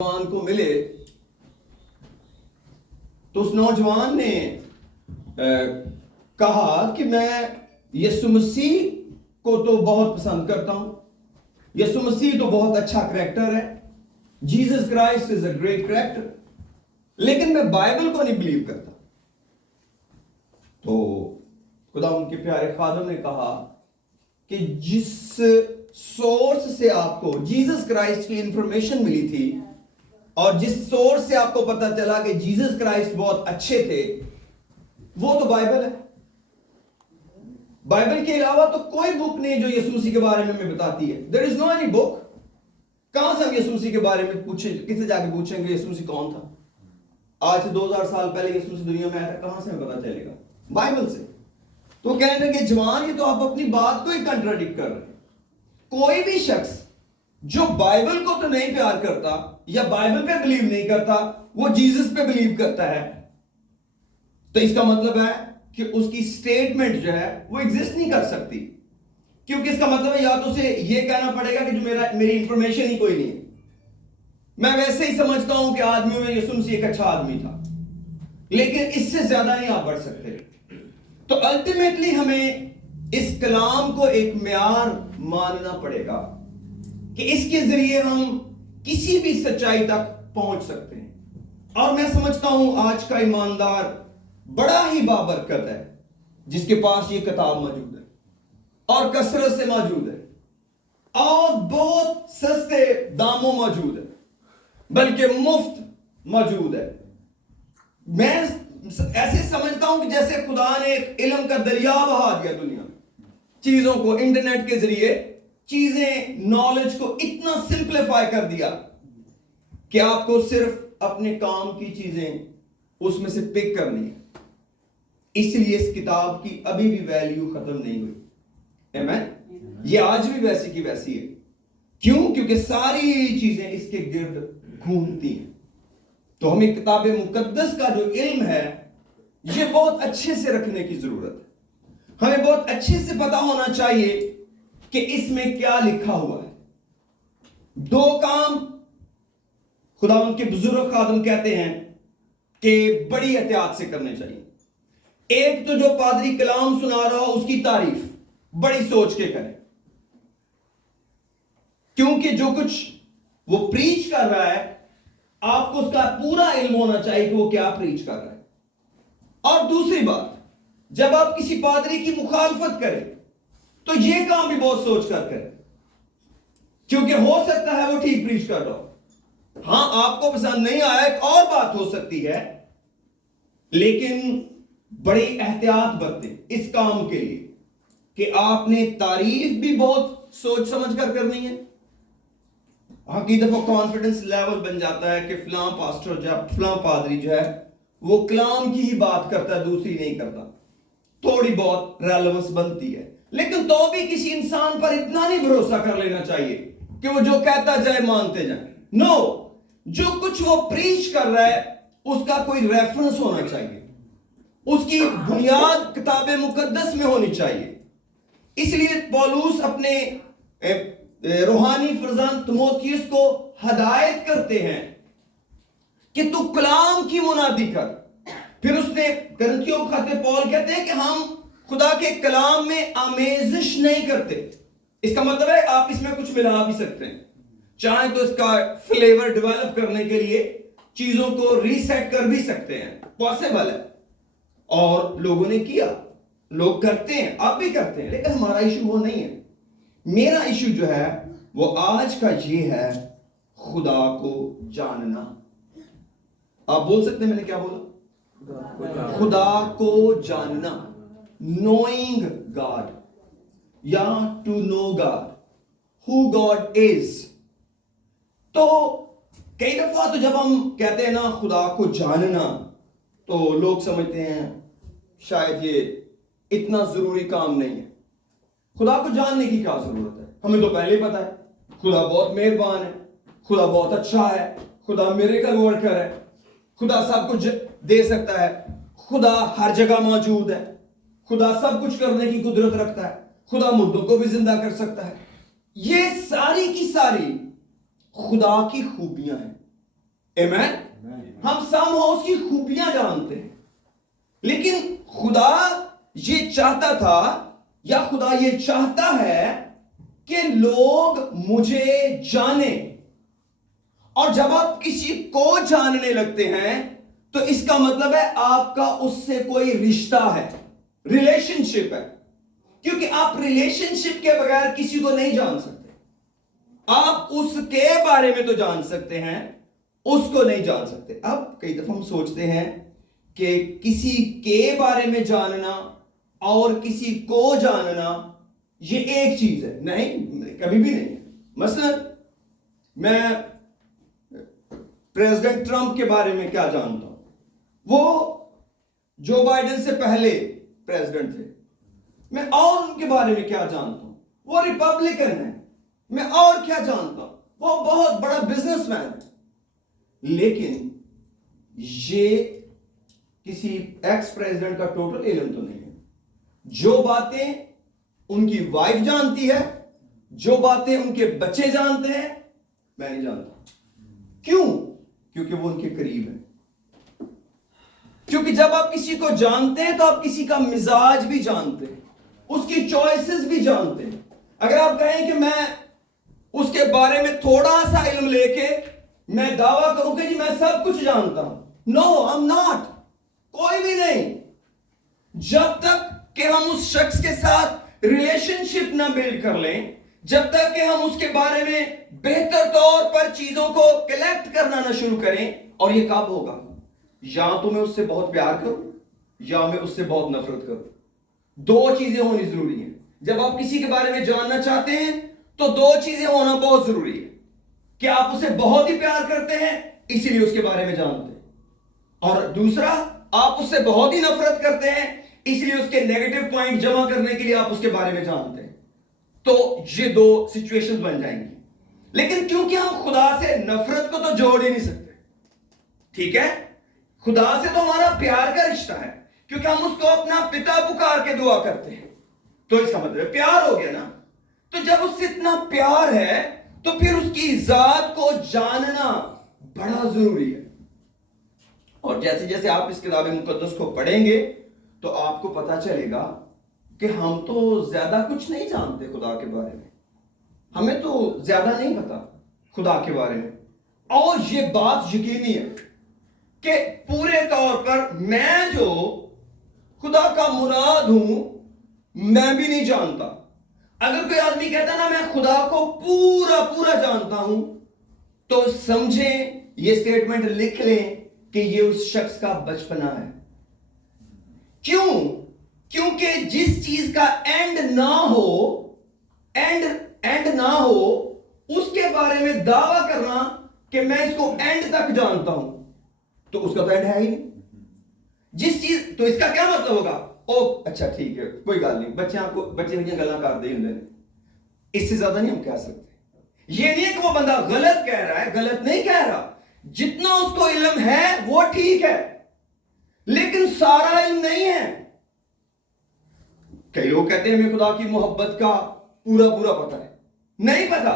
نوجوان کو ملے تو اس نوجوان نے کہا کہ میں یسوع مسیح کو تو بہت پسند کرتا ہوں. یسوع مسیح تو بہت اچھا کریکٹر ہے. Jesus Christ is a great character. لیکن میں بائبل کو نہیں بلیو کرتا. تو خدا ان کے پیارے خادم نے کہا کہ جس سورس سے آپ کو جیسس کرائسٹ کی انفارمیشن ملی تھی اور جس سورس سے آپ کو پتا چلا کہ جیسس کرائسٹ بہت اچھے تھے, وہ تو بائبل ہے. بائبل کے علاوہ تو کوئی بک نہیں جو یسوع مسیح کے بارے میں ہمیں بتاتی ہے. There is no any book. کہاں سے ہم یسوع مسیح کے بارے میں پوچھیں, کسے جا کے پوچھیں گے یسوع مسیح کون تھا؟ آج سے 2000 سال پہلے یسوع مسیح دنیا میں آیا تھا, کہاں سے ہمیں پتا چلے گا؟ بائبل سے. تو کہنے لگے جوان, یہ تو آپ اپنی بات کو ہی کنٹراڈکٹ کر رہے ہیں. کوئی بھی شخص جو بائبل کو تو نہیں پیار کرتا یا بائبل پہ بلیو نہیں کرتا, وہ جیسس پہ بلیو کرتا ہے, تو اس کا مطلب ہے کہ اس کی سٹیٹمنٹ جو ہے وہ ایگزسٹ نہیں کر سکتی. کیونکہ اس کا مطلب ہے یا تو اسے یہ کہنا پڑے گا کہ جو میری انفارمیشن ہی کوئی نہیں ہے, میں ویسے ہی سمجھتا ہوں کہ آدمیوں میں یسوع مسیح ایک اچھا آدمی تھا, لیکن اس سے زیادہ نہیں آپ بڑھ سکتے. تو الٹیمیٹلی ہمیں اس کلام کو ایک معیار ماننا پڑے گا کہ اس کے ذریعے ہم کسی بھی سچائی تک پہنچ سکتے ہیں. اور میں سمجھتا ہوں آج کا ایماندار بڑا ہی بابرکت ہے جس کے پاس یہ کتاب موجود ہے اور کثرت سے موجود ہے اور بہت سستے داموں موجود ہے, بلکہ مفت موجود ہے. میں ایسے سمجھتا ہوں کہ جیسے خدا نے ایک علم کا دریا بہا دیا دنیا میں, چیزوں کو انٹرنیٹ کے ذریعے چیزیں, نالج کو اتنا سمپلیفائی کر دیا کہ آپ کو صرف اپنے کام کی چیزیں اس میں سے پک کرنی ہے. اس لیے اس کتاب کی ابھی بھی ویلیو ختم نہیں ہوئی. آمین. یہ آج بھی ویسی کی ویسی ہے. کیوں؟ کیونکہ ساری چیزیں اس کے گرد گھومتی ہیں. تو ہمیں کتاب مقدس کا جو علم ہے یہ بہت اچھے سے رکھنے کی ضرورت ہے. ہمیں بہت اچھے سے پتا ہونا چاہیے کہ اس میں کیا لکھا ہوا ہے. دو کام خداوند کے بزرگ خادم کہتے ہیں کہ بڑی احتیاط سے کرنے چاہیے. ایک تو جو پادری کلام سنا رہا ہو اس کی تعریف بڑی سوچ کے کرے, کیونکہ جو کچھ وہ پریچ کر رہا ہے آپ کو اس کا پورا علم ہونا چاہیے کہ وہ کیا پریچ کر رہا ہے. اور دوسری بات, جب آپ کسی پادری کی مخالفت کریں تو یہ کام بھی بہت سوچ کر کریں, کیونکہ ہو سکتا ہے وہ ٹھیک پریچ کر رہا ہو. ہاں آپ کو پسند نہیں آیا ایک اور بات ہو سکتی ہے, لیکن بڑی احتیاط برتیں اس کام کے لیے کہ آپ نے تعریف بھی بہت سوچ سمجھ کر کرنی ہے. ہاں کی دفعہ کانفیڈنس لیول بن جاتا ہے کہ فلاں پاسٹر جب فلاں پادری جو ہے وہ کلام کی ہی بات کرتا ہے, دوسری نہیں کرتا, تھوڑی بہت ریلیونس بنتی ہے. لیکن تو بھی کسی انسان پر اتنا نہیں بھروسہ کر لینا چاہیے کہ وہ جو کہتا جائے مانتے جائیں. نو, جو کچھ وہ پریچ کر رہا ہے اس کا کوئی ریفرنس ہونا چاہیے, اس کی بنیاد کتاب مقدس میں ہونی چاہیے. اس لیے پولس اپنے روحانی فرزند تیموتھیوس کو ہدایت کرتے ہیں کہ تو کلام کی منادی کر. پھر اس نے کرنتھیوں کو خط پول کہتے ہیں کہ ہم خدا کے کلام میں آمیزش نہیں کرتے. اس کا مطلب ہے آپ اس میں کچھ ملا بھی سکتے ہیں, چاہیں تو اس کا فلیور ڈیولپ کرنے کے لیے چیزوں کو ریسیٹ کر بھی سکتے ہیں, پاسبل ہے. اور لوگوں نے کیا, لوگ کرتے ہیں, آپ بھی کرتے ہیں, لیکن ہمارا ایشو وہ نہیں ہے. میرا ایشو جو ہے وہ آج کا یہ ہے, خدا کو جاننا. آپ بول سکتے ہیں میں نے کیا بولا؟ خدا کو جاننا, knowing God یا to know God, who God is. تو کئی دفعہ تو جب ہم کہتے ہیں نا خدا کو جاننا تو لوگ سمجھتے ہیں شاید یہ اتنا ضروری کام نہیں ہے. خدا کو جاننے کی کیا ضرورت ہے؟ ہمیں تو پہلے ہی پتا ہے خدا بہت مہربان ہے, خدا بہت اچھا ہے, خدا میریکل ورکر ہے, خدا سب کچھ دے سکتا ہے, خدا ہر جگہ موجود ہے, خدا سب کچھ کرنے کی قدرت رکھتا ہے, خدا مردوں کو بھی زندہ کر سکتا ہے. یہ ساری کی ساری خدا کی خوبیاں ہیں. Amen? ہم somehow اس کی خوبیاں جانتے ہیں, لیکن خدا یہ چاہتا تھا یا خدا یہ چاہتا ہے کہ لوگ مجھے جانیں. اور جب آپ کسی کو جاننے لگتے ہیں تو اس کا مطلب ہے آپ کا اس سے کوئی رشتہ ہے, ریلیشن شپ ہے. کیونکہ آپ ریلیشن شپ کے بغیر کسی کو نہیں جان سکتے. آپ اس کے بارے میں تو جان سکتے ہیں, اس کو نہیں جان سکتے. اب کئی دفعہ ہم سوچتے ہیں کہ کسی کے بارے میں جاننا اور کسی کو جاننا یہ ایک چیز ہے. نہیں, کبھی بھی نہیں. مثلا میں پریزیڈنٹ ٹرمپ کے بارے میں کیا جانتا ہوں؟ وہ جو بائیڈن سے پہلے پریزیڈنٹ تھے. میں اور ان کے بارے میں کیا جانتا ہوں؟ وہ ریپبلکن ہیں. میں اور کیا جانتا ہوں؟ وہ بہت بڑا بزنس مین ہے. لیکن یہ کسی ایکس پریزیڈنٹ کا ٹوٹل علم تو نہیں ہے. جو باتیں ان کی وائف جانتی ہے, جو باتیں ان کے بچے جانتے ہیں, میں نہیں جانتا. کیوں؟ کیونکہ وہ ان کے قریب ہیں. کیونکہ جب آپ کسی کو جانتے ہیں تو آپ کسی کا مزاج بھی جانتے ہیں, اس کی چوائسز بھی جانتے ہیں. اگر آپ کہیں کہ میں اس کے بارے میں تھوڑا سا علم لے کے میں دعویٰ کروں کہ جی میں سب کچھ جانتا ہوں, نو, I'm not. کوئی بھی نہیں. جب تک کہ ہم اس شخص کے ساتھ ریلیشن شپ نہ بلڈ کر لیں, جب تک کہ ہم اس کے بارے میں بہتر طور پر چیزوں کو کلیکٹ کرنا نہ شروع کریں. اور یہ کب ہوگا؟ یا تو میں اس سے بہت پیار کروں یا میں اس سے بہت نفرت کروں. دو چیزیں ہونی ضروری ہیں. جب آپ کسی کے بارے میں جاننا چاہتے ہیں تو دو چیزیں ہونا بہت ضروری ہے کہ آپ اسے بہت ہی پیار کرتے ہیں اسی لیے اس کے بارے میں جانتے ہیں, اور دوسرا آپ اس سے بہت ہی نفرت کرتے ہیں اس لیے اس کے نیگیٹو پوائنٹ جمع کرنے کے لیے آپ اس کے بارے میں جانتے ہیں. تو یہ دو سچویشن بن جائیں گی. لیکن کیونکہ ہم خدا سے نفرت کو تو جوڑ ہی نہیں سکتے, ٹھیک ہے, خدا سے تو ہمارا پیار کا رشتہ ہے کیونکہ ہم اس کو اپنا پتا پکار کے دعا کرتے ہیں, تو اس کا مطلب پیار ہو گیا نا. تو جب اس سے اتنا پیار ہے تو پھر اس کی ذات کو جاننا بڑا ضروری ہے. اور جیسے جیسے آپ اس کتاب مقدس کو پڑھیں گے تو آپ کو پتا چلے گا کہ ہم تو زیادہ کچھ نہیں جانتے خدا کے بارے میں. ہمیں تو زیادہ نہیں پتا خدا کے بارے میں. اور یہ بات یقینی ہے کہ پورے طور پر میں جو خدا کا مراد ہوں میں بھی نہیں جانتا. اگر کوئی آدمی کہتا نا میں خدا کو پورا پورا جانتا ہوں تو سمجھیں, یہ سٹیٹمنٹ لکھ لیں کہ یہ اس شخص کا بچپنا ہے. کیوں؟ کیونکہ جس چیز کا اینڈ نہ ہو, اینڈ نہ ہو, اس کے بارے میں دعویٰ کرنا کہ میں اس کو اینڈ تک جانتا ہوں تو اس کا تو اینڈ ہے ہی نہیں. جس چیز, تو اس کا کیا مطلب ہوگا؟ او اچھا ٹھیک ہے کوئی گل نہیں, بچے ہوئی گلاں کر دے ہوں, اس سے زیادہ نہیں ہم کہہ سکتے. یہ نہیں ہے کہ وہ بندہ غلط کہہ رہا ہے, غلط نہیں کہہ رہا. جتنا اس کو علم ہے وہ ٹھیک ہے, لیکن سارا علم نہیں ہے. کئی لوگ کہتے ہیں ہمیں خدا کی محبت کا پورا پورا پتہ ہے. نہیں پتا.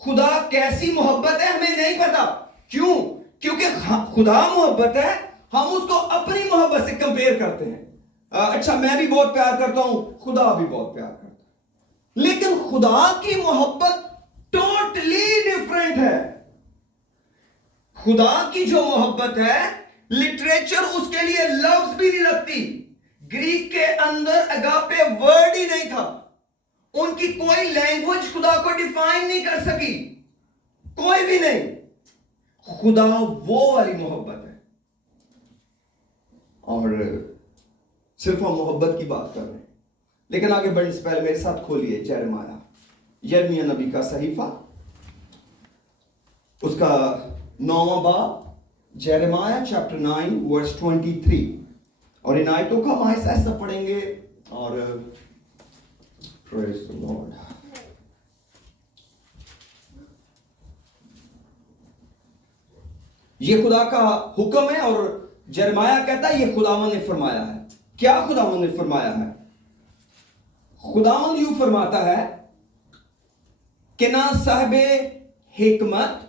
خدا کیسی محبت ہے ہمیں نہیں پتا. کیوں؟ کیونکہ خدا محبت ہے, ہم اس کو اپنی محبت سے کمپیئر کرتے ہیں. اچھا میں بھی بہت پیار کرتا ہوں, خدا بھی بہت پیار کرتا ہے, لیکن خدا کی محبت ٹوٹلی ڈیفرنٹ ہے. خدا کی جو محبت ہے لٹریچر اس کے لیے لفظ بھی نہیں رکھتی. گریک کے اندر اگاپے ورڈ ہی نہیں تھا. ان کی کوئی لینگویج خدا کو ڈیفائن نہیں کر سکی, کوئی بھی نہیں. خدا وہ والی محبت ہے. اور صرف ہم محبت کی بات کر رہے ہیں, لیکن آگے بڑھنے سے پہلے میرے ساتھ کھولیے یرمیہ نبی کا صحیفہ, اس کا 9واں باب, یرمیہ چیپٹر 9 ورس 23. اور ان آیتوں کا ہم ایسا ایسا پڑھیں گے اور پریز دی لارڈ. یہ خدا کا حکم ہے اور یرمیہ کہتا ہے یہ خداوند نے فرمایا ہے. کیا خداوند نے فرمایا ہے؟ خداوند یوں فرماتا ہے کہ نہ صاحب حکمت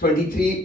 23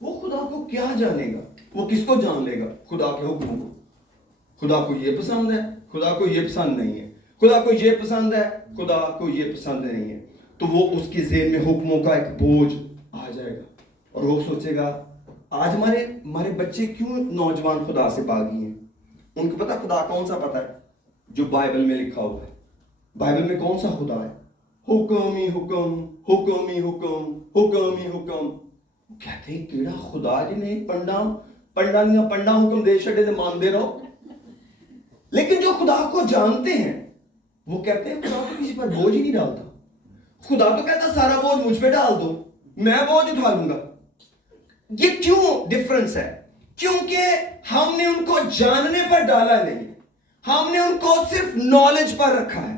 وہ خدا کو کیا جانے گا؟ وہ کس کو جان لے گا؟ خدا کے حکموں کو. خدا کو یہ پسند ہے، خدا کو یہ پسند نہیں ہے، خدا کو یہ پسند ہے، خدا کو یہ پسند نہیں ہے. تو وہ اس کے ذہن میں حکموں کا ایک بوجھ آ جائے گا اور وہ سوچے گا آج ہمارے بچے کیوں نوجوان خدا سے بھاگی ہیں. ان کو پتا خدا کون سا پتا ہے؟ جو بائبل میں لکھا ہوا ہے. بائبل میں کون سا خدا ہے؟ حکم ہی حکم، حکم ہی حکم، حکم ہی حکم. کہتے ہیں کیڑا خدا جی نے پنڈا حکم دے چھڑے تے مان دے رہو. لیکن جو خدا کو جانتے ہیں وہ کہتے ہیں خدا تو کسی پر بوجھ ہی نہیں ڈالتا. خدا تو کہتا سارا بوجھ مجھ پہ ڈال دو، میں بوجھ اٹھا لوں گا. یہ کیوں ڈفرنس ہے؟ کیونکہ ہم نے ان کو جاننے پر ڈالا نہیں، ہم نے ان کو صرف نالج پر رکھا ہے.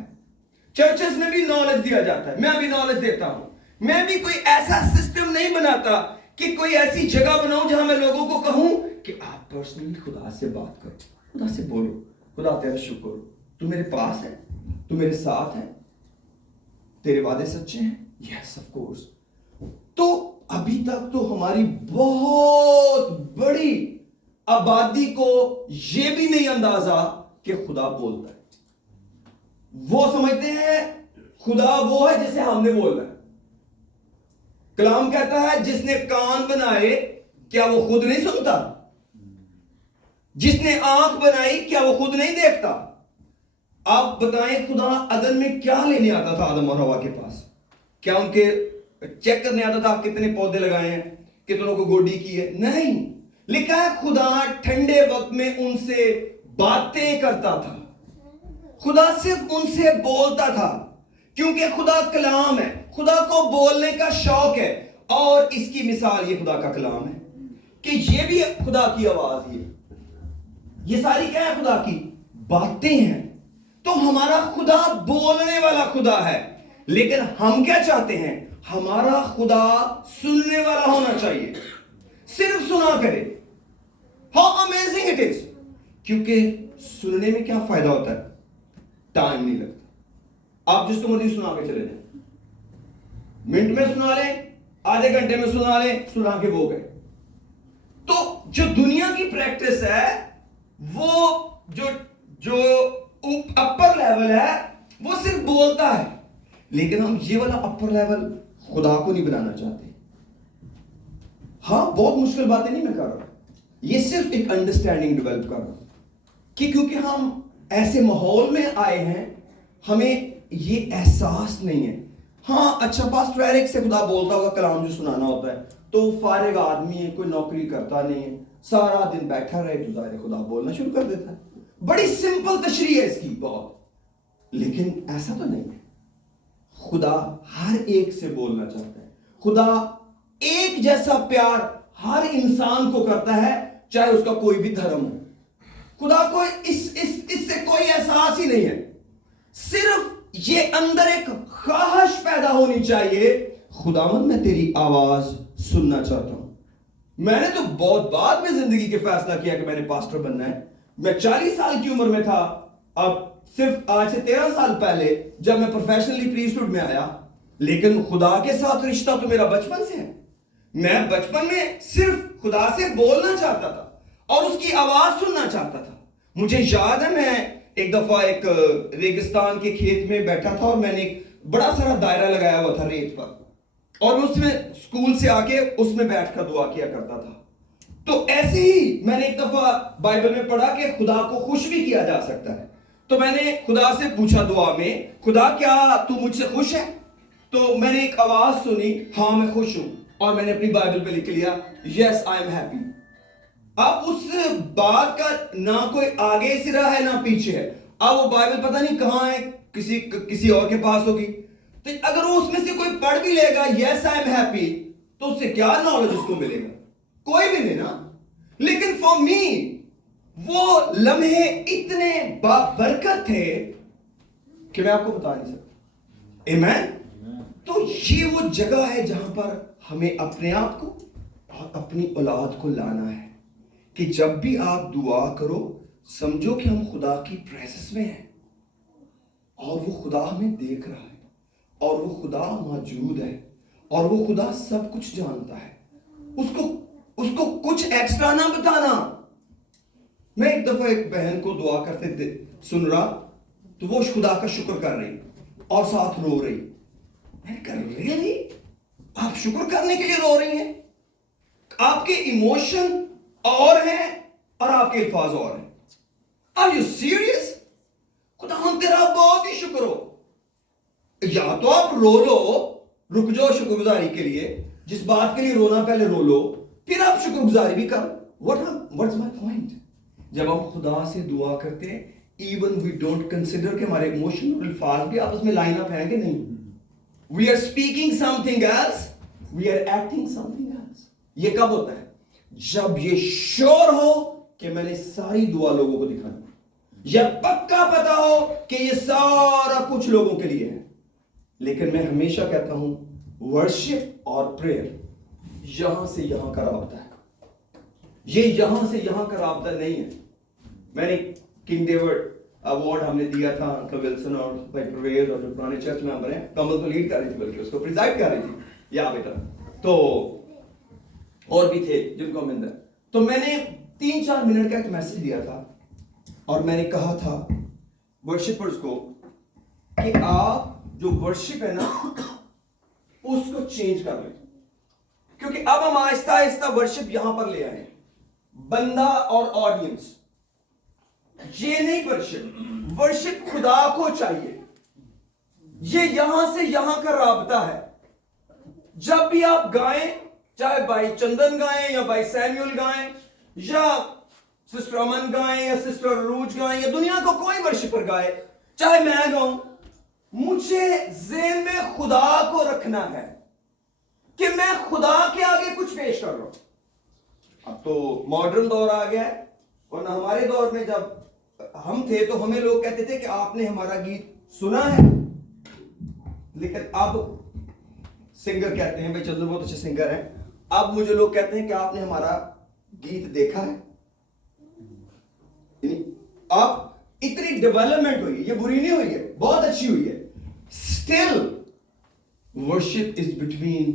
چرچز میں بھی نالج دیا جاتا ہے، میں بھی نالج دیتا ہوں. میں بھی کوئی ایسا سسٹم نہیں بناتا کہ کوئی ایسی جگہ بناؤں جہاں میں لوگوں کو کہوں کہ آپ پرسنلی خدا سے بات کرو، خدا سے بولو، خدا تیرا شکر، تو میرے پاس ہے، تو میرے ساتھ ہے، تیرے وعدے سچے ہیں. Yes of course. تو ابھی تک تو ہماری بہت بڑی آبادی کو یہ بھی نہیں اندازہ کہ خدا بولتا ہے. وہ سمجھتے ہیں خدا وہ ہے جسے ہم نے بولنا ہے. کلام کہتا ہے جس نے کان بنائے کیا وہ خود نہیں سنتا؟ جس نے آنکھ بنائی کیا وہ خود نہیں دیکھتا؟ آپ بتائیں خدا عدن میں کیا لینے آتا تھا آدم اور حوا کے پاس؟ کیا ان کے چیک کرنے آتا تھا کتنے پودے لگائے ہیں، کتنوں کو گوڈی کی ہے؟ نہیں. لکھا ہے خدا ٹھنڈے وقت میں ان سے باتیں کرتا تھا. خدا صرف ان سے بولتا تھا کیونکہ خدا کلام ہے. خدا کو بولنے کا شوق ہے اور اس کی مثال یہ خدا کا کلام ہے کہ یہ بھی خدا کی آواز ہی ہے. یہ ساری کیا ہے؟ خدا کی باتیں ہیں. تو ہمارا خدا بولنے والا خدا ہے، لیکن ہم کیا چاہتے ہیں؟ ہمارا خدا سننے والا ہونا چاہیے. صرف سنا کرے. How amazing it is. کیونکہ سننے میں کیا فائدہ ہوتا ہے؟ ٹائم نہیں لگتا. آپ جس کو مرضی سنا کے چلے جائیں، منٹ میں سنا لیں، آدھے گھنٹے میں سنا لیں، سنا کے وہ گئے. تو جو دنیا کی پریکٹس ہے وہ جو اپر لیول ہے وہ صرف بولتا ہے. لیکن ہم یہ والا اپر لیول خدا کو نہیں بنانا چاہتے. ہاں بہت مشکل باتیں نہیں میں کر رہا، یہ صرف ایک انڈرسٹینڈنگ ڈیولپ کر رہا کہ کیونکہ ہم ایسے ماحول میں آئے ہیں ہمیں یہ احساس نہیں ہے. ہاں اچھا پاسٹر ایرک سے خدا بولتا ہوگا، کلام جو سنانا ہوتا ہے تو وہ فارغ آدمی ہے، کوئی نوکری کرتا نہیں ہے، سارا دن بیٹھا رہے تو ظاہر خدا بولنا شروع کر دیتا ہے. بڑی سمپل تشریح ہے اس کی بہت. لیکن ایسا تو نہیں ہے. خدا ہر ایک سے بولنا چاہتا ہے. خدا ایک جیسا پیار ہر انسان کو کرتا ہے چاہے اس کا کوئی بھی دھرم ہو. خدا کو اس سے کوئی احساس ہی نہیں ہے. صرف یہ اندر ایک خواہش پیدا ہونی چاہیے، خداوند میں تیری آواز سننا چاہتا ہوں. میں نے تو بہت بعد میں زندگی کے فیصلہ کیا کہ میں نے پاسٹر بننا ہے. میں 40 سال کی عمر میں تھا، اب صرف آج سے 13 سال پہلے جب میں پروفیشنلی پریسٹہوڈ میں آیا. لیکن خدا کے ساتھ رشتہ تو میرا بچپن سے ہے. میں بچپن میں صرف خدا سے بولنا چاہتا تھا اور اس کی آواز سننا چاہتا تھا. مجھے یاد ہے میں ایک دفعہ ایک ریگستان کے کھیت میں بیٹھا تھا اور میں نے ایک بڑا سارا دائرہ لگایا ہوا تھا ریت پر، اور اس میں اسکول سے آ کے اس میں بیٹھ کر دعا کیا کرتا تھا. تو ایسے ہی میں نے ایک دفعہ بائبل میں پڑھا کہ خدا کو خوش بھی کیا جا سکتا ہے. تو میں نے خدا سے پوچھا دعا میں، خدا کیا تو مجھ سے خوش ہے؟ تو میں نے ایک آواز سنی، ہاں میں خوش ہوں، اور میں نے اپنی بائبل پہ لکھ لیا یس آئی ایم ہیپی. اب اس بات کا نہ کوئی آگے سرا ہے نہ پیچھے ہے. اب وہ بائبل پتہ نہیں کہاں ہے، کسی اور کے پاس ہوگی. تو اگر وہ اس میں سے کوئی پڑھ بھی لے گا یس آئی ایم ہیپی تو اس سے کیا نالج اس کو ملے گا؟ کوئی بھی نہیں نا. لیکن فار می وہ لمحے اتنے بابرکت تھے کہ میں آپ کو بتا نہیں سکتا. آمین. تو یہ وہ جگہ ہے جہاں پر ہمیں اپنے آپ کو اور اپنی اولاد کو لانا ہے کہ جب بھی آپ دعا کرو سمجھو کہ ہم خدا کی پریزنس میں ہیں اور وہ خدا ہمیں دیکھ رہا ہے اور وہ خدا موجود ہے اور وہ خدا سب کچھ جانتا ہے. اس کو کچھ ایکسٹرا نہ بتانا. میں ایک دفعہ ایک بہن کو دعا کرتے تھے سن رہا, تو وہ خدا کا شکر کر رہی اور ساتھ رو رہی. میں نے کہا ریئلی آپ شکر کرنے کے لیے رو رہی ہیں؟ آپ کے ایموشن اور ہیں اور آپ کے الفاظ اور ہیں. Are you serious? خدا ہم تیرا بہت ہی شکر ہو. یا تو آپ رو لو, رک جاؤ شکر گزاری کے لیے, جس بات کے لیے رونا پہلے رو لو, پھر آپ شکر گزاری بھی کرو. What's my point? جب ہم خدا سے دعا کرتے ہیں, even we don't consider کہ ہمارے ایموشن اور الفاظ بھی آپس میں لائن اپ ہیں کہ نہیں. We are speaking something else, we are acting something else. یہ کب ہوتا ہے؟ جب یہ شور ہو کہ میں نے ساری دعا لوگوں کو دکھانی, یا پکا پتا ہو کہ یہ سارا کچھ لوگوں کے لیے ہے. لیکن میں ہمیشہ کہتا ہوں ورشپ اور پریئر یہاں سے یہاں کا رابطہ ہے, یہ یہاں سے یہاں کا رابطہ نہیں ہے. میں نے کنگ ڈیوڈ ایوارڈ ہم نے دیا تھا انکل ولسن اور بھائی پرویز اور جو پرانے چرچ ممبر ہیں, کمل کو لیڈ کر رہی تھی, بلکہ اس کو پریزائڈ کر رہی تھی یا بیٹا, تو اور بھی تھے جن کو ملتا. تو میں نے 3-4 منٹ کا ایک میسج دیا تھا اور میں نے کہا تھا ورشپرز کو کہ آپ جو ورشپ ہے نا اس کو چینج کر لیں, کیونکہ اب ہم آہستہ آہستہ ورشپ یہاں پر لے آئے, بندہ اور آڈینس. یہ نہیں ورشپ, ورشپ خدا کو چاہیے. یہ یہاں سے یہاں کا رابطہ ہے. جب بھی آپ گائیں, چاہے بھائی چندن گائیں یا بھائی سیمیول گائیں یا سسٹر امن گائیں یا سسٹر روج گائیں یا دنیا کو کوئی ورشپر گائے, چاہے میں گاؤں, مجھے ذہن میں خدا کو رکھنا ہے کہ میں خدا کے آگے کچھ پیش کر رہا ہوں. اب تو ماڈرن دور آ گیا ہے, ورنہ ہمارے دور میں جب ہم تھے تو ہمیں لوگ کہتے تھے کہ آپ نے ہمارا گیت سنا ہے. لیکن اب سنگر کہتے ہیں, بھائی چندر بہت اچھے سنگر ہیں, اب مجھے لوگ کہتے ہیں کہ آپ نے ہمارا گیت دیکھا ہے. آپ اتنی ڈیولپمنٹ ہوئی, یہ بری نہیں ہوئی ہے, بہت اچھی ہوئی ہے. Still worship is between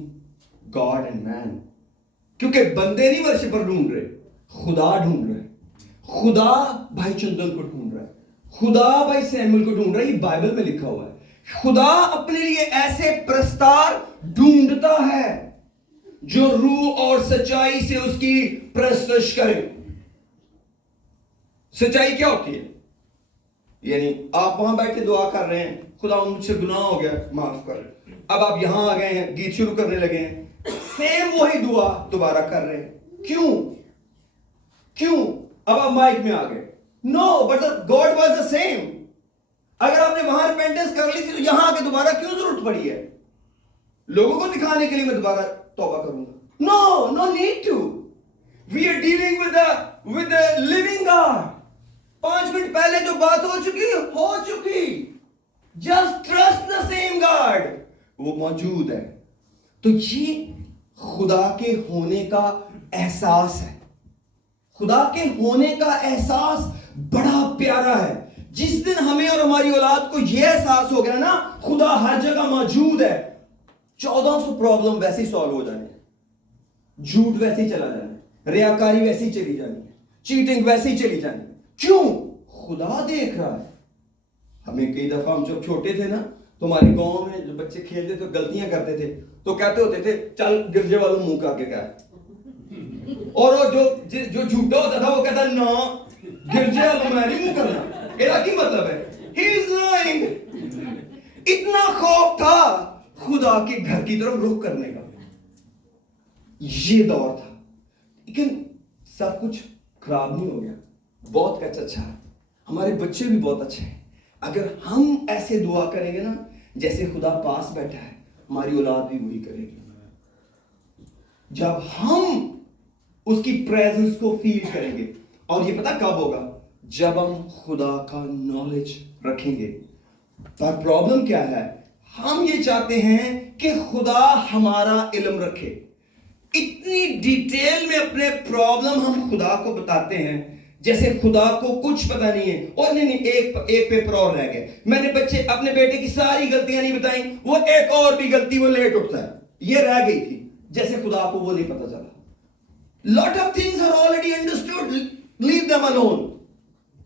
God and man. کیونکہ بندے نہیں ورشپر ڈھونڈ رہے, خدا ڈھونڈ رہے. خدا بھائی چندن کو ڈھونڈ رہا ہے, خدا بھائی سیمول کو ڈھونڈ رہا ہے. یہ بائبل میں لکھا ہوا ہے. خدا اپنے لیے ایسے پرستار ڈھونڈتا ہے جو روح اور سچائی سے اس کی پرستش کریں. سچائی کیا ہوتی ہے؟ یعنی آپ وہاں بیٹھ کے دعا کر رہے ہیں, خدا مجھ سے گناہ ہو گیا معاف کر. اب آپ یہاں آ گئے ہیں, گیت شروع کرنے لگے ہیں, سیم وہی دعا دوبارہ کر رہے ہیں. کیوں؟ اب آپ مائک میں آ گئے. No, but God was the same. اگر آپ نے وہاں ریپینٹنس کر لی تھی تو یہاں آ کے دوبارہ کیوں ضرورت پڑی ہے؟ لوگوں کو دکھانے کے لیے میں دوبارہ توبہ کروں گا. No need to. We are dealing with the living God. 5 minute پہلے جو بات ہو چکی. Just trust the same God. وہ موجود ہے. تو یہ خدا کے ہونے کا احساس ہے. خدا کے ہونے کا احساس بڑا پیارا ہے. جس دن ہمیں اور ہماری اولاد کو یہ احساس ہو گیا نا خدا ہر جگہ موجود ہے, 1400 پرابلم ویسے ہی سالو ہو جانے ہیں, جھوٹ ویسے ہی چلا جانا ہے, ریاکاری ویسے ہی چلی جانی ہے, چیٹنگ ویسے ہی چلی جانی ہے. کیوں؟ خدا دیکھ رہا ہے. ہمیں کئی دفعہ ہم جب چھوٹے تھے نا تو ہمارے گاؤں میں جو بچے کھیلتے تو غلطیاں کرتے تھے تو کہتے ہوتے تھے چل گرجے والوں منہ کر کے کہا, اور وہ جو جھوٹا ہوتا تھا وہ کہتا نا گرجے والوں میں نہیں منہ کرنا. یہ کی مطلب ہے؟ He is lying. اتنا خوف تھا خدا کے گھر کی طرف رخ کرنے کا. یہ دور تھا. لیکن سب کچھ خراب نہیں ہو گیا, بہت اچھا ہے. ہمارے بچے بھی بہت اچھے ہیں. اگر ہم ایسے دعا کریں گے نا جیسے خدا پاس بیٹھا ہے, ہماری اولاد بھی وہی کرے گی. جب ہم اس کی پریزنس کو فیل کریں گے, اور یہ پتہ کب ہوگا؟ جب ہم خدا کا نالج رکھیں گے. پر پرابلم کیا ہے؟ ہم یہ چاہتے ہیں کہ خدا ہمارا علم رکھے. اتنی ڈیٹیل میں اپنے پرابلم ہم خدا کو بتاتے ہیں جیسے خدا کو کچھ پتہ نہیں ہے. اور نہیں ایک پیپر اور رہ گئے. میں نے اپنے بیٹے کی ساری غلطیاں نہیں بتائیں, وہ ایک اور بھی غلطی, وہ لیٹ اٹھتا ہے, یہ رہ گئی تھی, جیسے خدا کو وہ نہیں پتہ چلا. lot of things are already understood, leave them alone.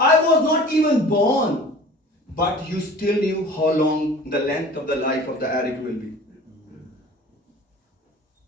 I was not even born, but you still knew how long the length of the life of the Eric will be.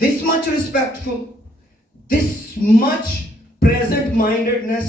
this much respectful, this much present mindedness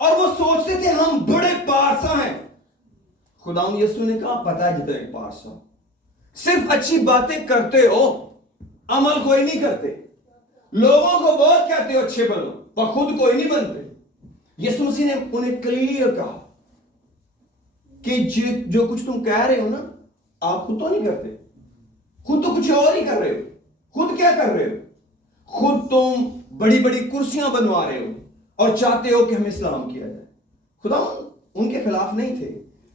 اور وہ سوچتے تھے ہم بڑے پارسا ہیں. خداوند یسوع نے کہا پتہ ہے جتنے پارسا صرف اچھی باتیں کرتے ہو, عمل کوئی نہیں کرتے. لوگوں کو بہت کہتے ہو اچھے بنو پر خود کوئی نہیں بنتے. یسوع مسیح نے انہیں کلیئر کہا کہ جو کچھ تم کہہ رہے ہو نا, آپ خود تو نہیں کرتے, خود تو کچھ اور ہی کر رہے ہو. خود کیا کر رہے ہو؟ خود تم بڑی بڑی کرسیاں بنوا رہے ہو اور چاہتے ہو کہ ہمیں سلام کیا جائے. خدا ان کے خلاف نہیں تھے,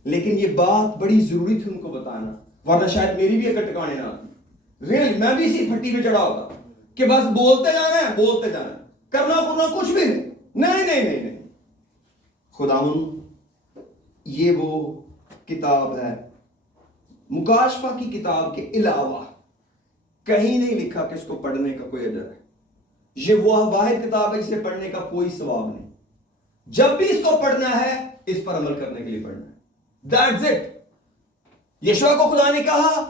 لیکن یہ بات بڑی ضروری تھی ان کو بتانا, ورنہ شاید میری بھی ایک ٹکانے نہ آتی. ریئلی میں بھی اسی پھٹی پہ چڑھا ہوتا کہ بس بولتے جانا ہے, بولتے جانا ہے, کرنا کچھ بھی نہیں. نہیں نہیں نہیں نہیں. خداوند یہ وہ کتاب ہے, مکاشفہ کی کتاب کے علاوہ کہیں نہیں لکھا کہ اس کو پڑھنے کا کوئی اجر ہے. یہ وہ واحد کتاب ہے جسے پڑھنے کا کوئی ثواب نہیں. جب بھی اس کو پڑھنا ہے اس پر عمل کرنے کے لیے پڑھنا ہے. That's it. یشوع کو خدا نے کہا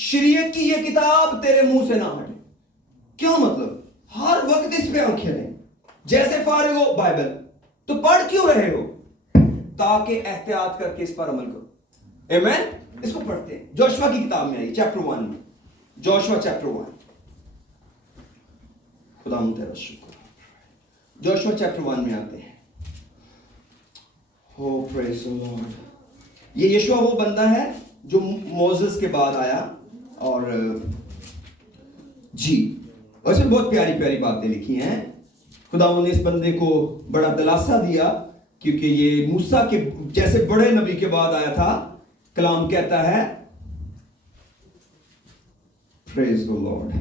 شریعت کی یہ کتاب تیرے منہ سے نہ ہٹے. کیا مطلب؟ ہر وقت اس پہ آنکھیں رہیں, جیسے فارغ ہو بائبل تو پڑھ کیوں رہے ہو؟ تاکہ احتیاط کر کے اس پر عمل کرو. آمین. اس کو پڑھتے ہیں. جوشوا کی کتاب میں آئی چیپٹر 1 میں, جوشوا چیپٹر 1. خدا تیرا شکر. جوشوا چیپٹر 1 میں آتے ہیں. Oh praise the Lord. یہ یشوع وہ بندہ ہے جو موزس کے بعد آیا, اور جی اس میں بہت پیاری پیاری باتیں لکھی ہیں. خداوند نے اس بندے کو بڑا دلاسا دیا کیونکہ یہ موسیٰ کے جیسے بڑے نبی کے بعد آیا تھا. کلام کہتا ہے praise the Lord.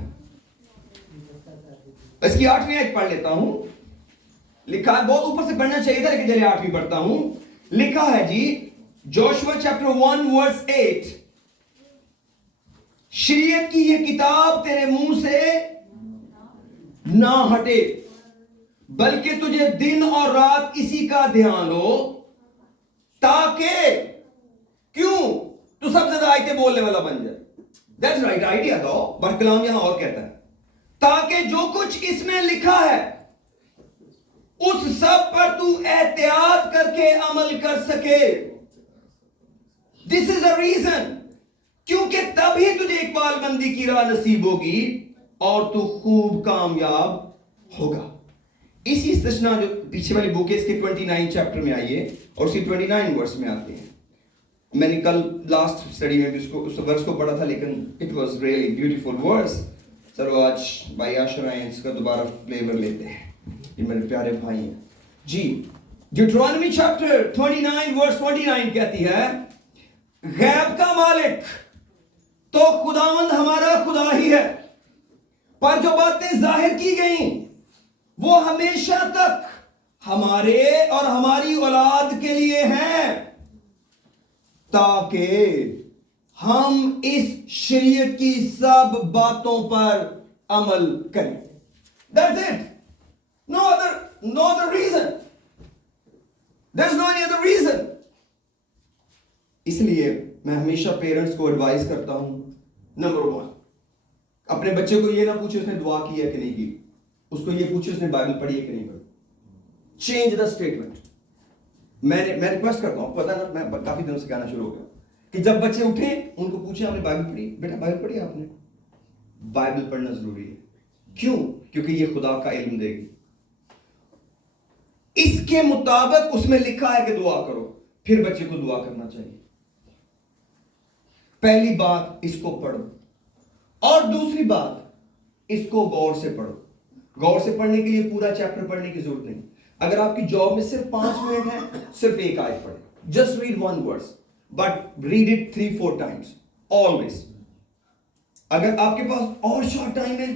اس کی 8ویں آیت پڑھ لیتا ہوں. لکھا ہے, بہت اوپر سے پڑھنا چاہیے تھا لیکن چلیے 8ویں پڑھتا ہوں. لکھا ہے جی جوشوا چیپٹر 1 ورس 8, شریعت کی یہ کتاب تیرے منہ سے نہ ہٹے بلکہ تجھے دن اور رات اسی کا دھیان ہو, تاکہ کیوں تو سب سے زیادہ آیتیں بولنے والا بن جائے. That's right idea تھا, بٹ کلام یہاں اور کہتا ہے تاکہ جو کچھ اس میں لکھا ہے اس سب پر تو احتیاط کر کے عمل کر سکے. This is a reason, کیونکہ تبھی تجھے اقبال بندی کی راہ نصیب ہوگی اور تو خوب کامیاب ہوگا. اسی استثناء جو پیچھے والی بک ہے اس کے 29 چیپٹر میں آئیے اور اسی 29 ورس میں آتے ہیں. میں نے کل لاسٹ اسٹڈی میں بھی اس ورس کو پڑھا تھا لیکن اٹ واز ریئلی بیوٹیفل ورس. چلو آج بھائی عاشر آئے اس کا دوبارہ فلیور لیتے ہیں. یہ میرے پیارے بھائی ہیں جی. ڈیوٹرانومی چیپٹر 29 ورس 29 کہتی ہے غیب کا مالک تو خداوند ہمارا خدا ہی ہے, پر جو باتیں ظاہر کی گئیں وہ ہمیشہ تک ہمارے اور ہماری اولاد کے لیے ہیں, تاکہ ہم اس شریعت کی سب باتوں پر عمل کریں. That's it. No other reason. There's no any other reason. اس لیے میں ہمیشہ پیرنٹس کو ایڈوائز کرتا ہوں, نمبر 1 اپنے بچے کو یہ نہ پوچھے اس نے دعا کی ہے کہ نہیں کی, اس کو یہ پوچھے اس نے بائبل پڑھی ہے کہ نہیں پڑھی. Change the statement. میں ریکویسٹ کرتا ہوں, پتہ نا میں کافی دنوں سے کہنا شروع ہو گیا کہ جب بچے اٹھیں ان کو پوچھیں آپ نے بائبل پڑھی؟ بیٹا بائبل پڑھی آپ نے؟ بائبل پڑھنا ضروری ہے. کیوں؟ کیونکہ یہ خدا کا علم دے گی. اس کے مطابق اس میں لکھا ہے کہ دعا کرو, پھر بچے کو دعا کرنا چاہیے. پہلی بات اس کو پڑھو, اور دوسری بات اس کو غور سے پڑھو. غور سے پڑھنے کے لیے پورا چیپٹر پڑھنے کی ضرورت نہیں. اگر آپ کی جاب میں صرف 5 منٹ ہے, صرف ایک آیت پڑھیں. Just read 1 verse, but read it 3-4 times always. اگر آپ کے پاس اور شارٹ ٹائم ہے,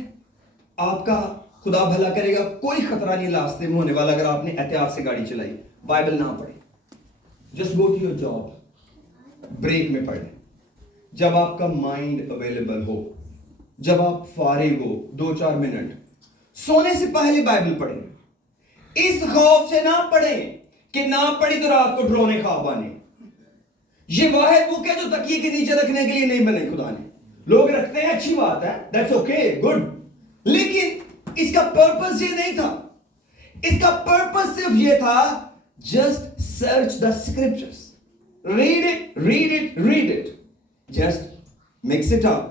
آپ کا خدا بھلا کرے گا, کوئی خطرہ نہیں راستے میں ہونے والا اگر آپ نے احتیاط سے گاڑی چلائی. بائبل نہ پڑھیں, just go to your job, break میں پڑھیں, جب آپ کا مائنڈ اویلیبل ہو, جب آپ فارغ ہو 2-4 منٹ. سونے سے پہلے بائبل پڑھیں. اس خوف سے نہ پڑھیں کہ نہ پڑھی تو رات کو ڈرونے خواب آنے. یہ واحد بک ہے جو تکیے کے نیچے رکھنے کے لیے نہیں بنائی خدا نے. لوگ رکھتے ہیں, اچھی بات ہے, دیٹس اوکے, گڈ, لیکن اس کا پرپس یہ نہیں تھا. اس کا پرپس صرف یہ تھا just search the scriptures, read it, just mix it up.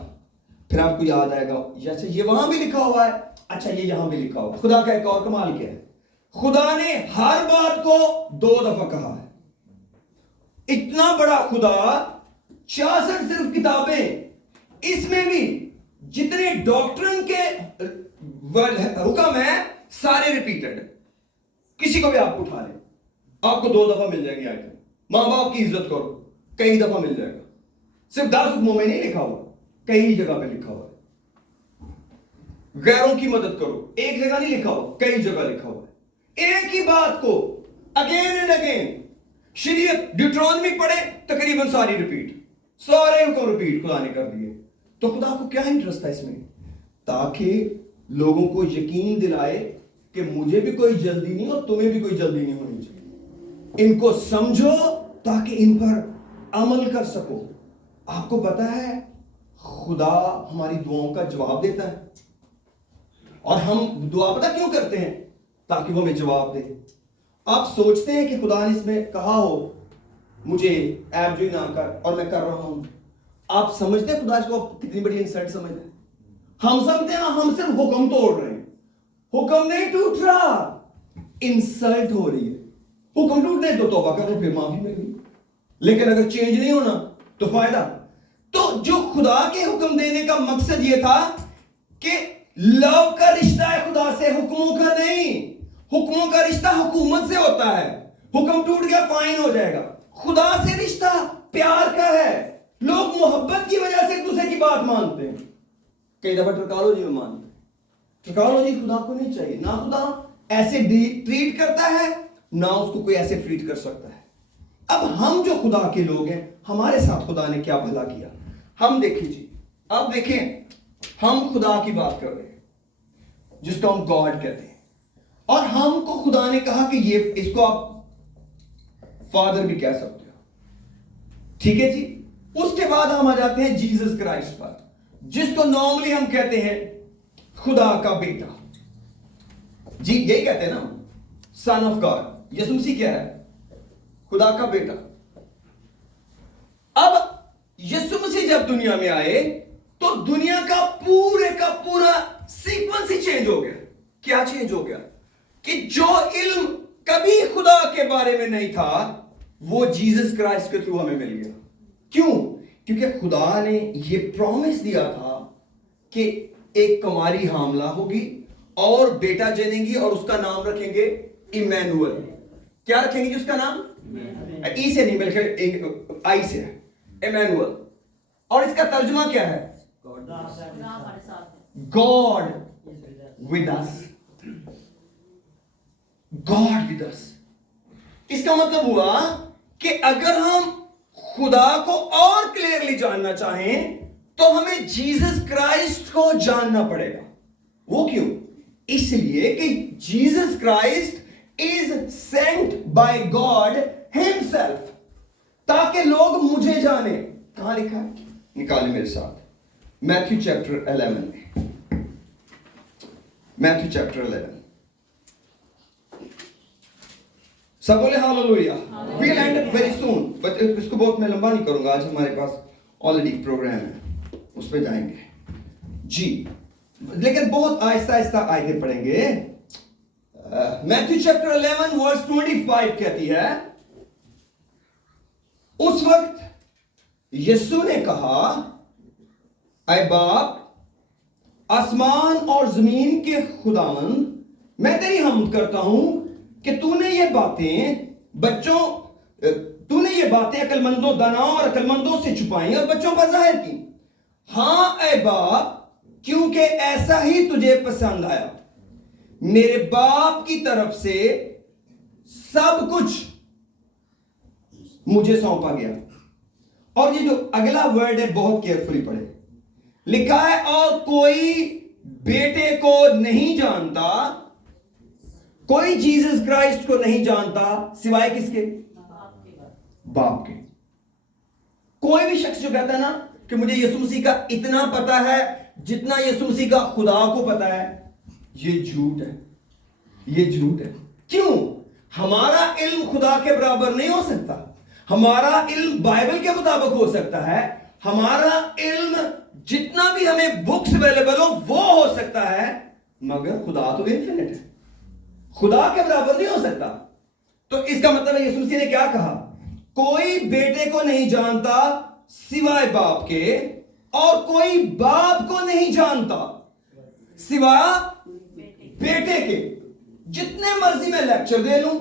پھر آپ کو یاد آئے گا جیسے یہ وہاں بھی لکھا ہوا ہے, اچھا یہ یہاں بھی لکھا ہوا ہے. خدا کا ایک اور کمال کیا ہے, خدا نے ہر بات کو 2 دفعہ کہا ہے. اتنا بڑا خدا, 66 صرف کتابیں, اس میں بھی جتنے ڈاکٹرن کے حکم ہیں سارے ریپیٹڈ. کسی کو بھی آپ اٹھا لیں, آپ کو 2 دفعہ مل جائیں گے آئٹم. ماں باپ کی عزت کرو, کئی دفعہ مل جائے گا. صرف 10 حکموں میں نہیں لکھا ہوا, کئی جگہ پہ لکھا ہوا ہے. غیروں کی مدد کرو, ایک جگہ نہیں لکھا ہوا, کئی جگہ لکھا ہوا ہے. ایک ہی بات کو اگین اینڈ اگین. شریعت ڈیوٹرانومی پڑھے تقریباً ساری ریپیٹ, سارے حکم ریپیٹ خدا نے کر دیے. تو خدا کو کیا انٹرسٹ تھا اس میں, تاکہ لوگوں کو یقین دلائے کہ مجھے بھی کوئی جلدی نہیں اور تمہیں بھی کوئی جلدی نہیں ہونی چاہیے. ان کو سمجھو تاکہ ان پر عمل کر سکو. آپ کو پتا ہے خدا ہماری دعاؤں کا جواب دیتا ہے, اور ہم دعا پتہ کیوں کرتے ہیں, تاکہ وہ ہمیں جواب دے. آپ سوچتے ہیں کہ خدا نے اس میں کہا ہو مجھے ایپ جو نہ کر, اور میں کر رہا ہوں. آپ سمجھتے ہیں خدا اس کو کتنی بڑی انسلٹ سمجھتے ہیں. ہم سمجھتے ہیں ہم صرف حکم توڑ رہے ہیں, حکم نہیں ٹوٹ رہا, انسلٹ ہو رہی ہے. حکم ٹوٹنے تو توبہ کرو, پھر معافی مل گئی. لیکن اگر چینج نہیں ہونا تو فائدہ. تو جو خدا کے حکم دینے کا مقصد یہ تھا کہ لو کا رشتہ ہے خدا سے, حکموں کا نہیں. حکموں کا رشتہ حکومت سے ہوتا ہے, حکم ٹوٹ گیا فائن ہو جائے گا. خدا سے رشتہ پیار کا ہے. لوگ محبت کی وجہ سے ایک دوسرے کی بات مانتے ہیں. کئی دفعہ ٹرکالوجی میں مانتے ہیں. ٹرکالوجی خدا کو نہیں چاہیے. نہ خدا ایسے ٹریٹ کرتا ہے, نہ اس کو کوئی ایسے ٹریٹ کر سکتا ہے. اب ہم جو خدا کے لوگ ہیں, ہمارے ساتھ خدا نے کیا بھلا کیا. ہم دیکھیں جی, اب دیکھیں ہم خدا کی بات کر رہے ہیں جس کو ہم گاڈ کہتے ہیں, اور ہم کو خدا نے کہا کہ یہ اس کو آپ فادر بھی کہہ سکتے ہو. ٹھیک ہے جی. اس کے بعد ہم آ جاتے ہیں جیسس کرائسٹ پر, جس کو نارملی ہم کہتے ہیں خدا کا بیٹا. جی یہی کہتے ہیں نا, سن آف گاڈ. یسوع مسیح کیا ہے, خدا کا بیٹا. اب یسوع مسیح جب دنیا میں آئے تو دنیا کا پورا سیکوینس ہی چینج ہو گیا. کیا چینج ہو گیا کہ جو علم کبھی خدا کے بارے میں نہیں تھا وہ جیسس کرائسٹ کے تھرو ہمیں مل گیا. کیوں؟ کیونکہ خدا نے یہ پرومس دیا تھا کہ ایک کماری حاملہ ہوگی اور بیٹا جنیں گی اور اس کا نام رکھیں گے ایمینوئل. کیا رکھیں گے جی اس کا نام؟ ای سے نہیں بلکہ آئی سے, ایمینوئل. اور اس کا ترجمہ کیا ہے؟ God with us. God with us. اس کا مطلب ہوا کہ اگر ہم خدا کو اور کلیئرلی جاننا چاہیں تو ہمیں جیسس کرائسٹ کو جاننا پڑے گا. وہ کیوں؟ اس لیے کہ Jesus Christ is sent by God himself, تاکہ لوگ مجھے جانیں. کہاں لکھا ہے؟ نکالیں میرے ساتھ, میتھیو چیپٹر 11 میں. Matthew chapter 11. سب بولے hallelujah. we'll end up very soon, but اس کو بہت میں لمبا نہیں کروں گا, آج ہمارے پاس آلریڈی پروگرام ہے, اس پہ جائیں گے جی, لیکن بہت آہستہ آہستہ آیتیں پڑھیں گے. میتھیو چیپٹر 11 ورس 25 کہتی ہے, اس وقت یسوع نے کہا, اے باپ, آسمان اور زمین کے خداوند, میں تیری حمد کرتا ہوں کہ تو نے یہ باتیں عقل مندوں, داناؤں اور عقل مندوں سے چھپائیں اور بچوں پر ظاہر کی. ہاں اے باپ, کیونکہ ایسا ہی تجھے پسند آیا. میرے باپ کی طرف سے سب کچھ مجھے سونپا گیا. اور یہ جو اگلا ورڈ ہے بہت کیئرفلی پڑھے. لکھا ہے, اور کوئی بیٹے کو نہیں جانتا, کوئی جیسس کرائسٹ کو نہیں جانتا سوائے کس کے؟ باپ کے. کوئی بھی شخص جو کہتا ہے نا کہ مجھے یسوع مسیح کا اتنا پتا ہے جتنا یسوع مسیح کا خدا کو پتا ہے, یہ جھوٹ ہے. یہ جھوٹ ہے. کیوں؟ ہمارا علم خدا کے برابر نہیں ہو سکتا. ہمارا علم بائبل کے مطابق ہو سکتا ہے. ہمارا علم جتنا بھی ہمیں بکس اویلیبل ہو وہ ہو سکتا ہے, مگر خدا تو انفینٹ ہے, خدا کے برابر نہیں ہو سکتا. تو اس کا مطلب ہے یسوع مسیح نے کیا کہا؟ کوئی بیٹے کو نہیں جانتا سوائے باپ کے, اور کوئی باپ کو نہیں جانتا سوائے بیٹے کے. جتنے مرضی میں لیکچر دے لوں,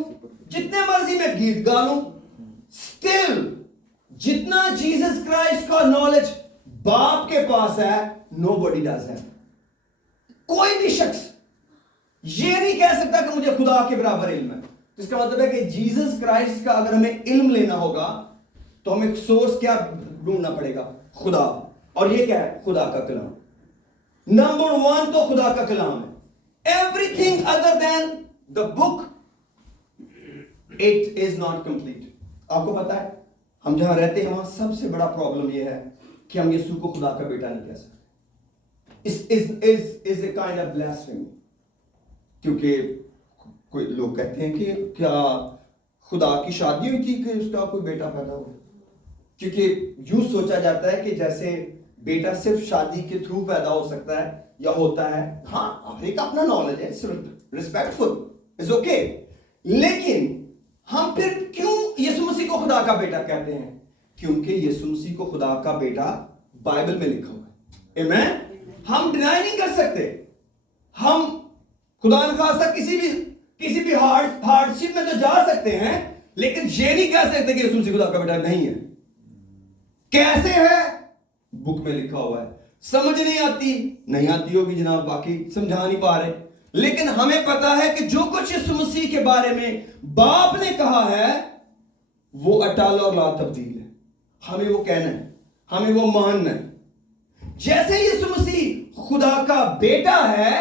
جتنے مرضی میں گیت گا لوں, اسٹل جتنا جیسس کرائسٹ کا نالج باپ کے پاس ہے, نو باڈی ڈز ہے. کوئی بھی شخص یہ نہیں کہہ سکتا کہ مجھے خدا کے برابر علم ہے. اس کا مطلب ہے کہ جیسس کرائسٹ کا اگر ہمیں علم لینا ہوگا تو ہمیں سورس کیا ڈھونڈنا پڑے گا؟ خدا. اور یہ کیا ہے؟ خدا کا کلام. نمبر 1 تو خدا کا کلام ہے. Everything other than the book, it is not complete. آپ کو پتا ہے ہم جہاں رہتے ہیں وہاں سب سے بڑا پرابلم یہ ہے کہ ہم یسوع کو خدا کا بیٹا نہیں کہہ سکتے. is a kind of blasphemy. کیونکہ کوئی لوگ کہتے ہیں کہ کیا خدا کی شادی ہوئی تھی کہ اس کا کوئی بیٹا پیدا ہوا؟ کیونکہ یوں سوچا جاتا ہے کہ جیسے بیٹا صرف شادی کے تھرو پیدا ہو سکتا ہے یا ہوتا ہے. ہاں ہر ایک اپنا نالج ہے, ریسپیکٹفل, از اوکے. لیکن ہم پھر کیوں یسوع مسیح کو خدا کا بیٹا کہتے ہیں؟ کیونکہ یسوع مسیح کو خدا کا بیٹا بائبل میں لکھا ہوا ہے. آمین. ہم ڈینائی نہیں کر سکتے. ہم خدا نخواستہ کسی بھی ہارڈ شپ میں تو جا سکتے ہیں, لیکن یہ نہیں کہہ سکتے کہ یسوع مسیح خدا کا بیٹا نہیں ہے. کیسے ہے؟ بک میں لکھا ہوا ہے. سمجھ نہیں آتی ہوگی جناب, باقی سمجھا نہیں پا رہے, لیکن ہمیں پتا ہے کہ جو کچھ یسوع مسیح کے بارے میں باپ نے کہا ہے وہ اٹل اور لا تبدیل ہے. ہمیں وہ کہنا ہے, ہمیں وہ ماننا ہے. جیسے یسوع مسیح خدا کا بیٹا ہے,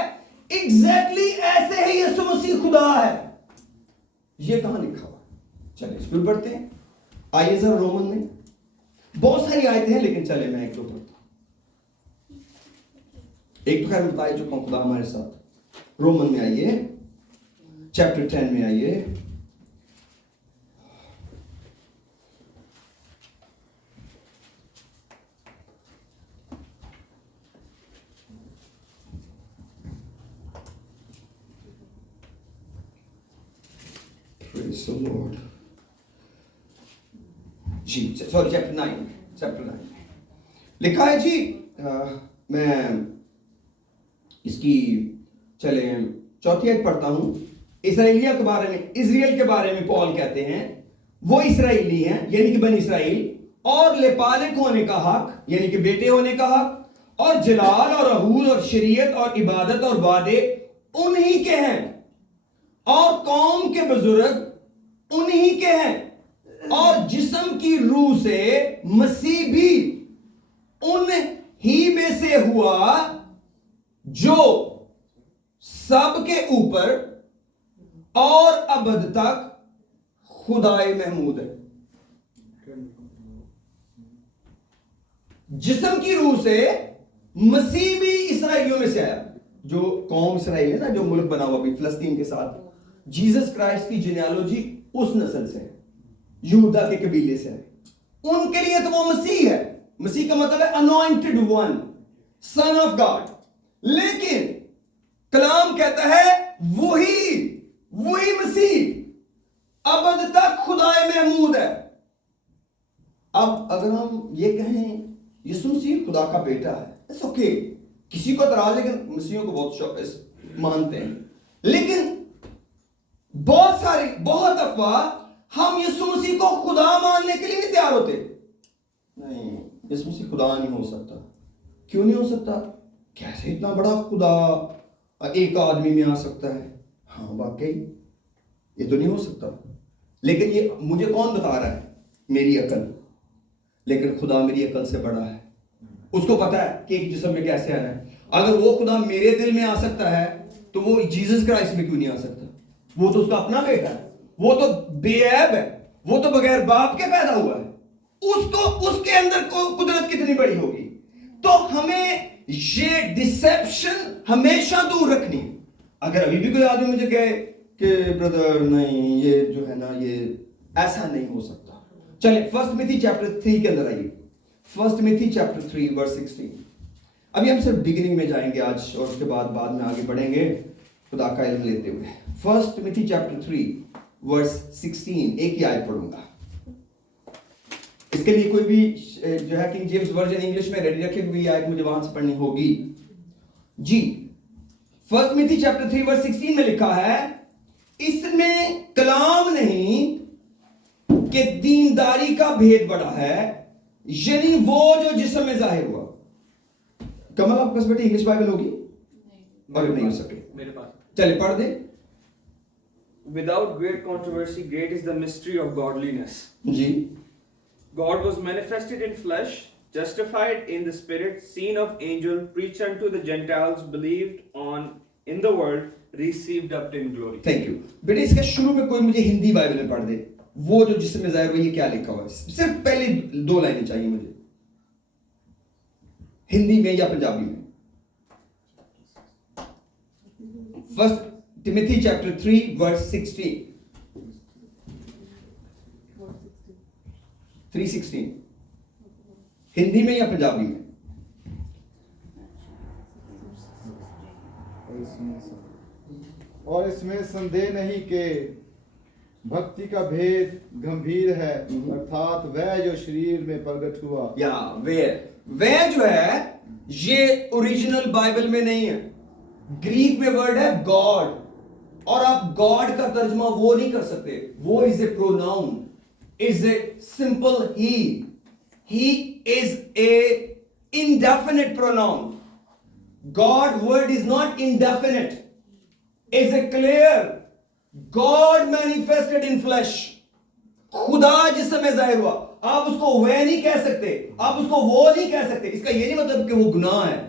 ایگزیکٹلی ایسے ہی یسوع مسیح خدا ہے. یہ کہاں لکھا ہوا؟ چلیں اسکول پڑھتے ہیں. آئیے ذرا رومن میں بہت ساری آیتیں ہیں, لیکن چلے میں ایک دو پڑھتا ہوں. ایک تو خیر بتا چکا ہوں, خدا ہمارے ساتھ. رومن میں آئیے, چیپٹر 10 میں آئیے. Praise the Lord. جی سوری چیپٹر 9 لکھا ہے جی. میں اس کی چلیں چوتھی آیت پڑھتا ہوں. اسرائیلیہ کے بارے میں, اسرائیل کے بارے میں پال کہتے ہیں وہ اسرائیلی ہیں, یعنی کہ بنی اسرائیل, اور لپالک ہونے کا حق, یعنی کہ بیٹے ہونے کا حق, اور جلال اور عہود اور شریعت اور عبادت اور وعدے انہی کے ہیں, اور قوم کے بزرگ انہی کے ہیں, اور جسم کی روح سے مسیح بھی ان ہی میں سے ہوا جو سب کے اوپر اور ابد تک خدائے محمود ہے. جسم کی روح سے مسیح بھی اسرائیلیوں میں سے آیا. جو قوم اسرائیل ہے نا, جو ملک بنا ہوا بھی فلسطین کے ساتھ, جیسس کرائسٹ کی جینیالوجی اس نسل سے ہے, یہودا کے قبیلے سے ہے. ان کے لیے تو وہ مسیح ہے. مسیح کا مطلب ہے anointed one, son of God. لیکن کلام کہتا ہے وہی مسیح ابد تک خدائے محمود ہے. اب اگر ہم یہ کہیں یسوع مسیح خدا کا بیٹا ہے, it's okay. کسی کو اعتراض ہے, لیکن مسیحوں کو بہت مانتے ہیں. لیکن بہت افواہ ہم یسوع مسیح کو خدا ماننے کے لیے نہیں تیار ہوتے. نہیں, یسوع مسیح خدا نہیں ہو سکتا. کیوں نہیں ہو سکتا؟ کیسے اتنا بڑا خدا ایک آدمی میں آ سکتا ہے؟ ہاں واقعی یہ تو نہیں ہو سکتا. لیکن یہ مجھے کون بتا رہا ہے؟ میری عقل. لیکن خدا میری عقل سے بڑا ہے. اس کو پتا ہے کہ ایک جسم میں کیسے آنا ہے. اگر وہ خدا میرے دل میں آ سکتا ہے تو وہ جیسس کرائسٹ میں کیوں نہیں آ سکتا؟ وہ تو اس کا اپنا بیٹا ہے, وہ تو بے عیب ہے, وہ تو بغیر باپ کے پیدا ہوا ہے. اس کے اندر قدرت کتنی بڑی ہوگی. تو ہمیں یہ ڈسیپشن ہمیشہ دور رکھنی ہے. اگر ابھی بھی کوئی آدمی مجھے کہے کہ برادر نہیں یہ جو ہے نا یہ ایسا نہیں ہو سکتا. چلیں فرسٹ میتھی چیپٹر 3 کے اندر آئیے. فرسٹ میتھی چیپٹر 3 ورس 16. ابھی ہم صرف بگننگ میں جائیں گے آج اور اس کے بعد میں آگے بڑھیں گے خدا کا علم لیتے ہوئے. فرسٹ میتھی چیپٹر 3 ورس 16 ایک ہی آیت پڑھوں گا. اس کے لیے کوئی بھی جو ہے کنگ جیمز ورژن انگلش میں ریڈی رکھے ہوئی آیت مجھے وہاں سے پڑھنی ہوگی جی. فرسٹ میتھی چیپٹر 3 ورس 16 میں لکھا ہے اس میں کلام نہیں کہ دینداری کا بھید بڑا ہے یعنی وہ جو جسم میں ظاہر ہوا. کمل آپ کے پاس بیٹے انگلش بائبل ہوگی اور نہیں ہو سکے میرے پاس. چلے پڑھ دیں. Without great controversy, great is the mystery of godliness. G. God was manifested in flesh, justified in the spirit, seen of angel, preached unto the Gentiles, believed on in the world, received up in glory. Thank you. بیٹے اس کے شروع میں کوئی مجھے Hindi Bible میں پڑھ دے وہ جو جسم میں ظاہر ہوا یہ کیا لکھا ہوا ہے. صرف پہلی 2 لائنیں چاہیے مجھے ہندی میں یا پنجابی میں. فرسٹ ٹیموتھی چیپٹر 3 ورس 16 3:16 ہندی میں یا پنجابی میں. اور اس میں سندے نہیں کہ بھکتی کا بھید گمبھیر ہے ارتھات وہ جو شریر میں پرگٹ ہوا. یا وہ جو ہے یہ اوریجنل بائبل میں نہیں ہے. گریک میں ورڈ ہے گاڈ اور آپ گاڈ کا ترجمہ وہ نہیں کر سکتے. وہ از اے pronoun is a simple he. He is a indefinite pronoun. God word is not indefinite. Is a clear. God manifested in flesh. خدا جسم میں ظاہر ہوا. آپ اس کو وہ نہیں کہہ سکتے, آپ اس کو وہ نہیں کہہ سکتے. اس کا یہ نہیں مطلب کہ وہ گناہ ہے,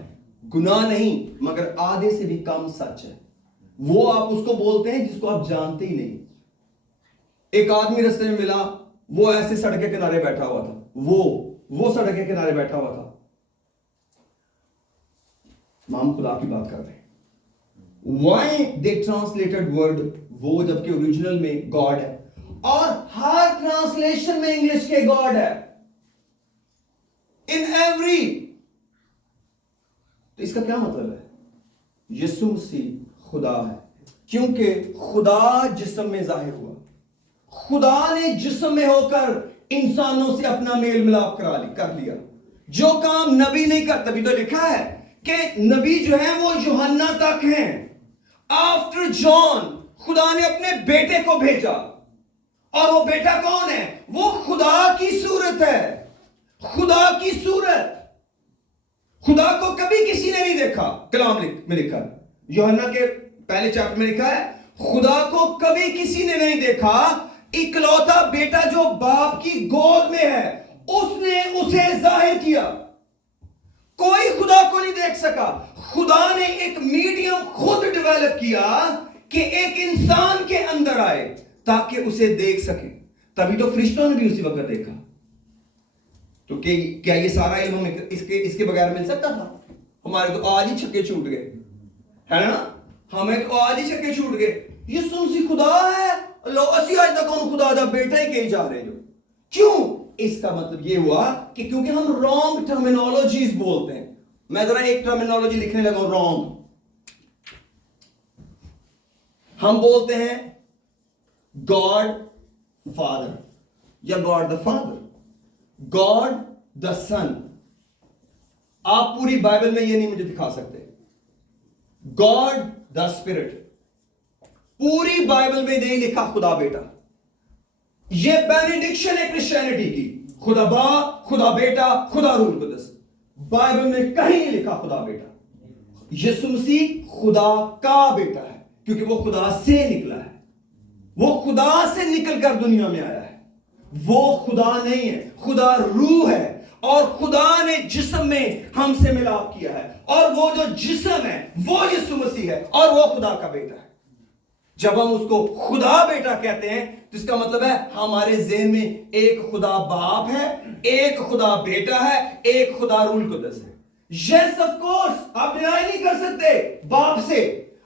گناہ نہیں, مگر آدھے سے بھی کم سچ ہے. وہ آپ اس کو بولتے ہیں جس کو آپ جانتے ہی نہیں. ایک آدمی رستے میں ملا, وہ ایسے سڑک کے کنارے بیٹھا ہوا تھا, وہ سڑک کے کنارے بیٹھا ہوا تھا. ہم خدا کی بات کر رہے ہیں. Why they translated word وہ جبکہ اوریجنل میں گاڈ ہے اور ہر ٹرانسلیشن میں انگلش کے گاڈ ہے in every. تو اس کا کیا مطلب ہے؟ یسوع مسیح خدا ہے کیونکہ خدا جسم میں ظاہر ہوا. خدا نے جسم میں ہو کر انسانوں سے اپنا میل ملاپ کر لیا. جو کام نبی نہیں کرتا, تبھی تو لکھا ہے کہ نبی جو ہیں وہ یوحنا تک ہیں. آفٹر جان خدا نے اپنے بیٹے کو بھیجا اور وہ بیٹا کون ہے؟ وہ خدا کی صورت ہے. خدا کی صورت. خدا کو کبھی کسی نے نہیں دیکھا. کلام میں لکھا ہے, یوحنا کے پہلے چیپٹر میں لکھا ہے خدا کو کبھی کسی نے نہیں دیکھا, اکلوتا بیٹا جو باپ کی گود میں ہے اس نے اسے ظاہر کیا. کوئی خدا کو نہیں دیکھ سکا. خدا نے ایک میڈیم خود ڈیولپ کیا کہ ایک انسان کے اندر آئے تاکہ اسے دیکھ سکے. تبھی تو فرشتوں نے بھی اسی وقت دیکھا. تو کیا یہ سارا علم ہمیں اس کے بغیر مل سکتا تھا؟ ہمارے تو آج ہی چھکے چھوٹ گئے, ہے نا؟ ہمیں تو آج ہی چھکے چھوٹ گئے. یہ سنسی خدا ہے, لو اسی آج تک کون خدا دا بیٹا ہی کہیں جا رہے جو. کیوں؟ اس کا مطلب یہ ہوا کہ کیونکہ ہم رانگ ٹرمینالوجیز بولتے ہیں. میں ذرا ایک ٹرمینالوجی لکھنے لگا ہوں, رانگ. ہم بولتے ہیں گاڈ فادر یا God the father, God the son. آپ پوری بائبل میں یہ نہیں مجھے دکھا سکتے. گاڈ دا اسپرٹ, پوری بائبل میں نہیں لکھا خدا بیٹا. یہ بینیڈکشن ہے کرسچینٹی کی, خدا باپ, خدا بیٹا, خدا روح القدس. بائبل میں کہیں نہیں لکھا خدا بیٹا. یسوع مسیح خدا کا بیٹا ہے کیونکہ وہ خدا سے نکلا ہے. وہ خدا سے نکل کر دنیا میں آیا ہے. وہ خدا نہیں ہے, خدا روح ہے. اور خدا نے جسم میں ہم سے ملاپ کیا ہے, اور وہ جو جسم ہے وہ یسوع مسیح ہے اور وہ خدا کا بیٹا ہے. جب ہم اس کو خدا بیٹا کہتے ہیں تو اس کا مطلب ہے ہمارے ذہن میں ایک خدا باپ ہے, ایک خدا بیٹا ہے, ایک خدا روح القدس ہے. یس آف کورس, آپ ڈینائی نہیں کر سکتے باپ سے.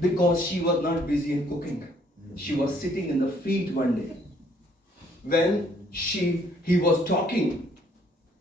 Because she was not busy in cooking. She was sitting in the feet one day when he was talking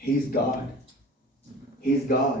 he is God, he is God।